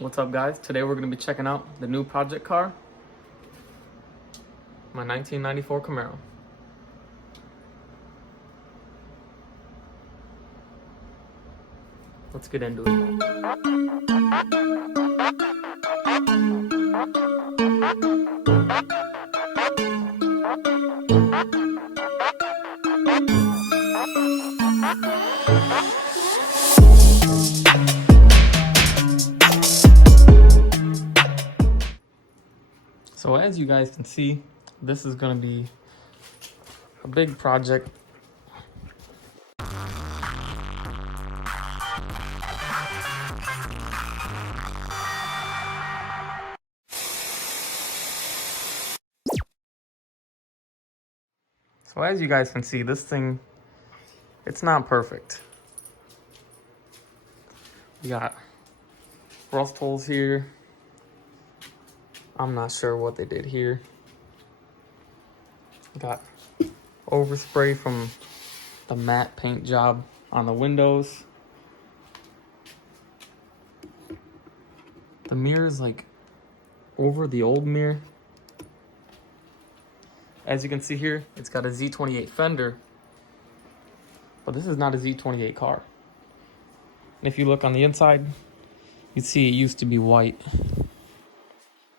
What's up, guys? Today we're going to be checking out the new project car, my 1994 Camaro. Let's get into it. So as you guys can see, this is going to be a big project. So as you guys can see, this thing, it's not perfect. We got rust holes here. I'm not sure what they did here. Got overspray from the matte paint job on the windows. The mirror is like over the old mirror. As you can see here, it's got a Z28 fender, but this is not a Z28 car. And if you look on the inside, you see it used to be white.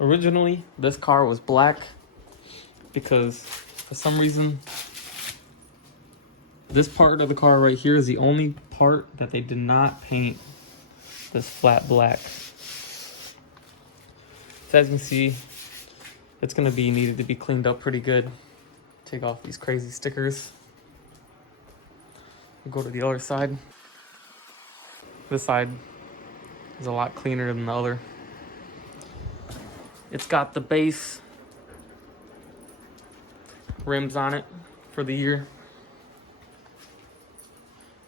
Originally, this car was black because for some reason, this part of the car right here is the only part that they did not paint this flat black. So as you can see, it's gonna be needed to be cleaned up pretty good. Take off these crazy stickers. We'll go to the other side. This side is a lot cleaner than the other. It's got the base rims on it for the year.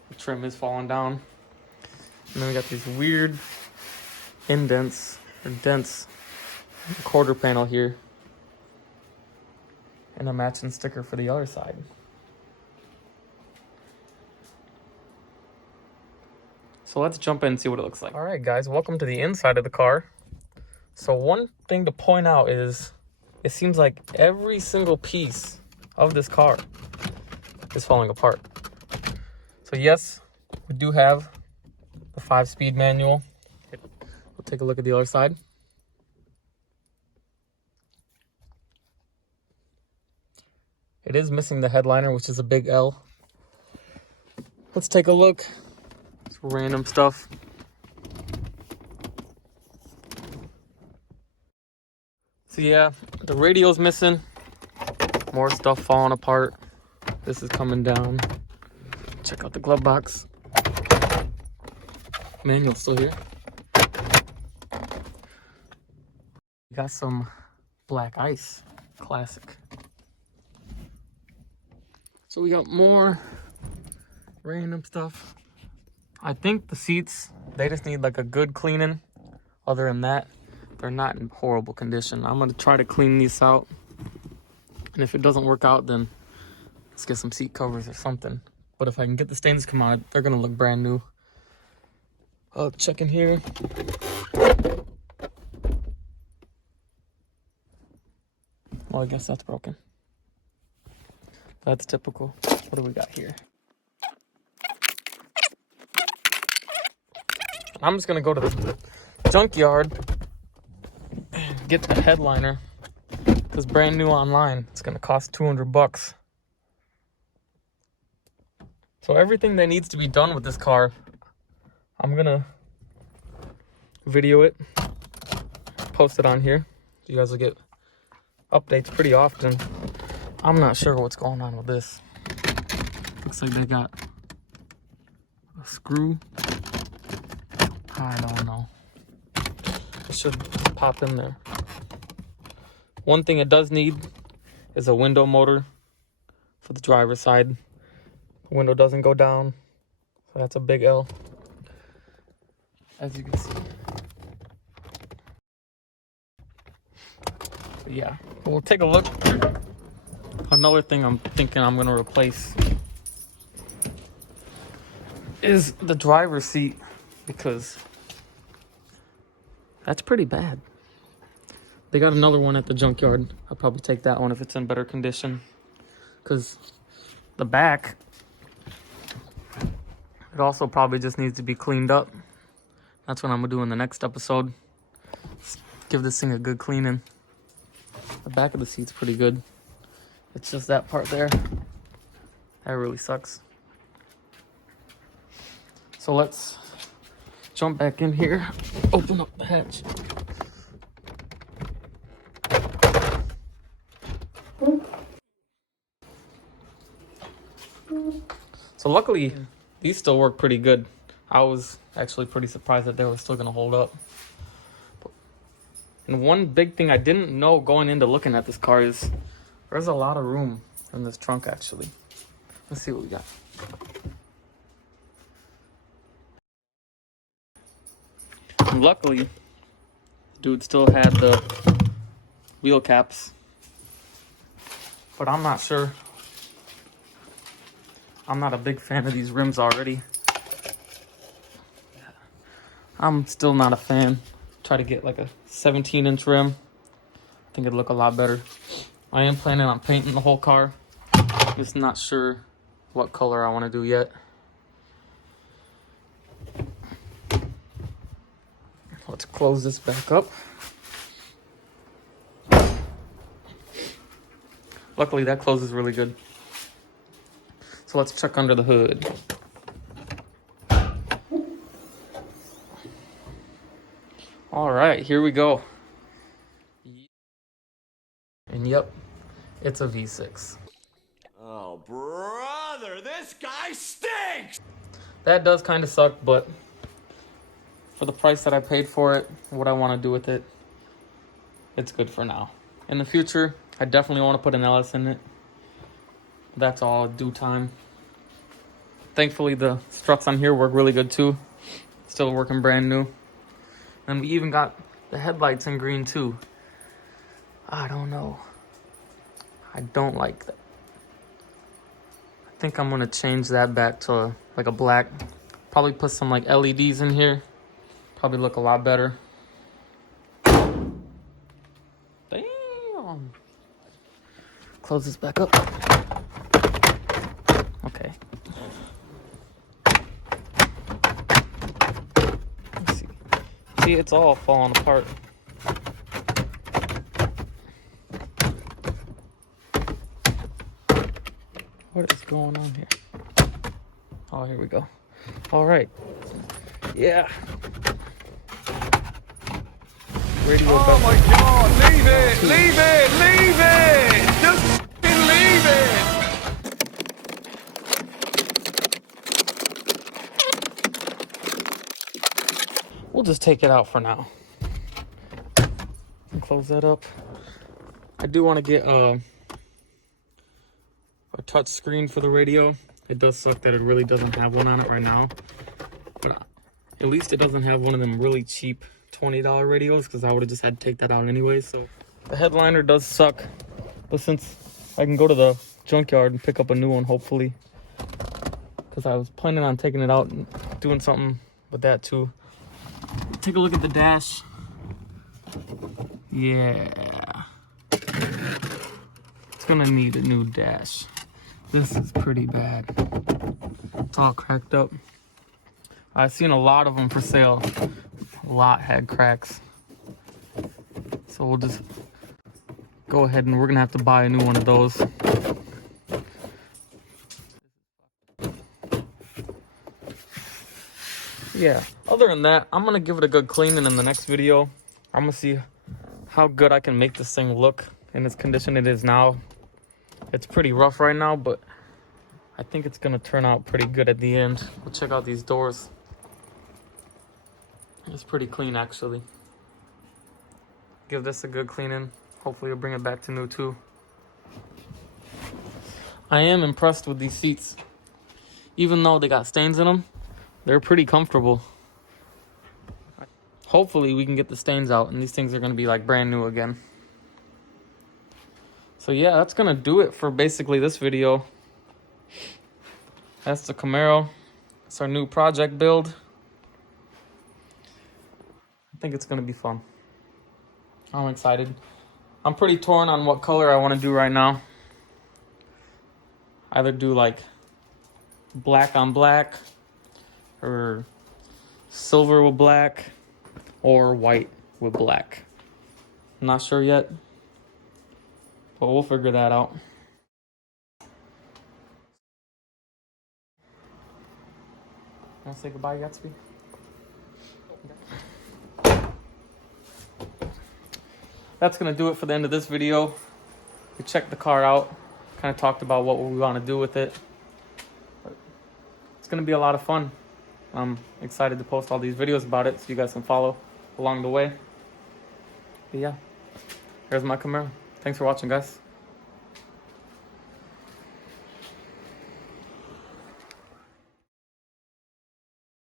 The trim is falling down. And then we got these weird indents or dents in the quarter panel here. And a matching sticker for the other side. So let's jump in and see what it looks like. All right, guys, welcome to the inside of the car. So one thing to point out is it seems like every single piece of this car is falling apart. So yes, we do have the 5-speed manual. We'll take a look at the other side. It is missing the headliner, which is a big L. Let's take a look. It's random stuff. So yeah, the radio's missing. More stuff falling apart. This is coming down. Check out the glove box. Manual's still here. We got some black ice. Classic. So we got more random stuff. I think the seats, they just need like a good cleaning. Other than that, they're not in horrible condition. I'm gonna try to clean these out. And if it doesn't work out, then let's get some seat covers or something. But if I can get the stains to come out, they're gonna look brand new. I'll check in here. Well, I guess that's broken. That's typical. What do we got here? I'm just gonna go to the junkyard and get the headliner. Because brand new online, it's gonna cost 200 bucks. So everything that needs to be done with this car, I'm gonna video it, post it on here. You guys will get updates pretty often. I'm not sure what's going on with this. Looks like they got a screw. I don't know. It should pop in there. One thing it does need is a window motor for the driver's side. The window doesn't go down, so that's a big L, as you can see. But yeah, we'll take a look. Another thing I'm thinking I'm gonna replace is the driver's seat, because That's pretty bad. They got another one at the junkyard. I'll probably take that one if it's in better condition. Because the back, it also probably just needs to be cleaned up. That's what I'm going to do in the next episode. Give this thing a good cleaning. The back of the seat's pretty good. It's just that part there. That really sucks. So let's jump back in here. Open up the hatch. So luckily, these still work pretty good. I was actually pretty surprised that they were still gonna hold up. And one big thing I didn't know going into looking at this car is there's a lot of room in this trunk actually. Let's see what we got. And luckily, dude still had the wheel caps, but I'm not sure. I'm not a big fan of these rims already. I'm still not a fan. Try to get like a 17-inch rim. I think it'd look a lot better. I am planning on painting the whole car. Just not sure what color I want to do yet. Let's close this back up. Luckily that closes really good. So let's check under the hood. All right, here we go. And yep, it's a V6. Oh, brother, this guy stinks! That does kind of suck, but for the price that I paid for it, what I want to do with it, it's good for now. In the future, I definitely want to put an LS in it. That's all due time. Thankfully, the struts on here work really good too. Still working brand new. And we even got the headlights in green too. I don't know. I don't like that. I think I'm gonna change that back to like a black. Probably put some like LEDs in here. Probably look a lot better. Damn. Close this back up. Okay. Let's see. See, it's all falling apart. What is going on here? Oh, here we go. All right. Yeah. Radio Oh my god, leave it! Leave it! Leave it! Just f***ing leave it! We'll just take it out for now. And close that up. I do want to get a touch screen for the radio. It does suck that it really doesn't have one on it right now. But at least it doesn't have one of them really cheap $20 radios, because I would have just had to take that out anyway. So the headliner does suck, but since I can go to the junkyard and pick up a new one hopefully, because I was planning on taking it out and doing something with that too. Take a look at the dash. Yeah, it's gonna need a new dash. This is pretty bad. It's all cracked up. I've seen a lot of them for sale. A lot had cracks. So we'll just go ahead and we're gonna have to buy a new one of those. Yeah, other than that, I'm gonna give it a good cleaning in the next video. I'm gonna see how good I can make this thing look in its condition it is now. It's pretty rough right now, but I think it's gonna turn out pretty good at the end. We'll check out these doors. It's pretty clean actually. Give this a good cleaning. Hopefully it'll bring it back to new too. I am impressed with these seats. Even though they got stains in them, they're pretty comfortable. Hopefully we can get the stains out and these things are gonna be like brand new again. So yeah, that's gonna do it for basically this video. That's the Camaro. It's our new project build. I think it's gonna be fun. I'm excited. I'm pretty torn on what color I want to do right now. Either do like black on black, or silver with black, or white with black. I'm not sure yet, but we'll figure that out. Want to say goodbye, Gatsby? That's gonna do it for the end of this video. We checked the car out, kind of talked about what we want to do with it. But it's gonna be a lot of fun. I'm excited to post all these videos about it so you guys can follow along the way. But yeah, here's my Camaro. Thanks for watching, guys.